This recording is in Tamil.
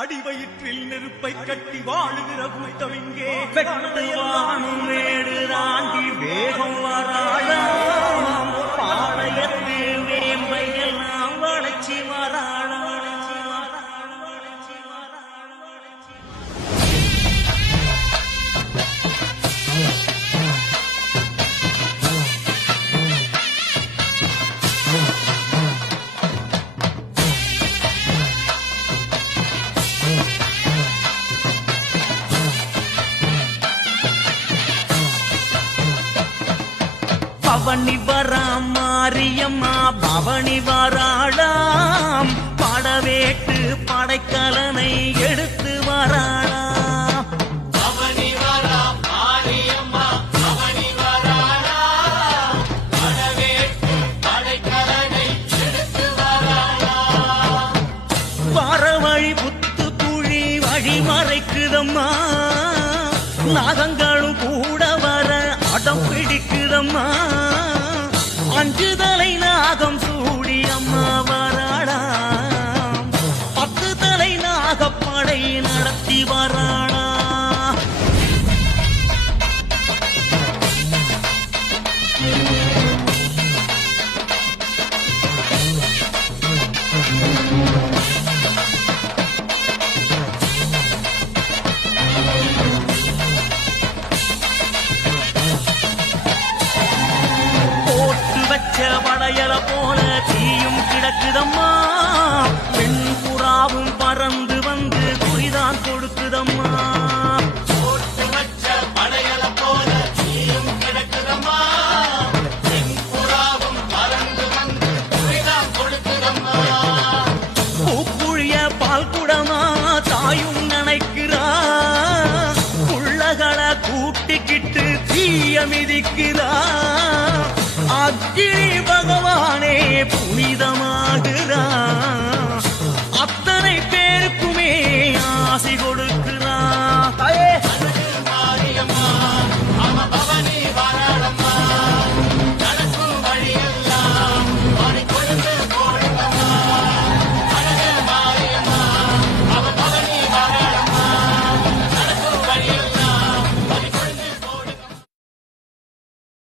அடிவயிற்றில் நெருப்பை கட்டி வாழுகிற கூட்டம் இங்கே வெட்டுவானுமேடு தாண்டி வேகம் வராளாம் பாளையத்து வேம்பையெல்லாம் வளைச்சி வராளாம். பவனி வராம் மாரியம்மா பவனி வராளாம் படவேட்டு படைக்கலனை எடுத்து வராளாம். பவனி வராம் மாரியம்மா பவனி வராளாம் படவேட்டு படைக்கலனை எடுத்து வராளாம். பறவழி புத்து குழி வழி மறைக்குதம்மா நாகங்களும் கூட வர அடம் பிடிக்குதம்மா. அஞ்சுதலை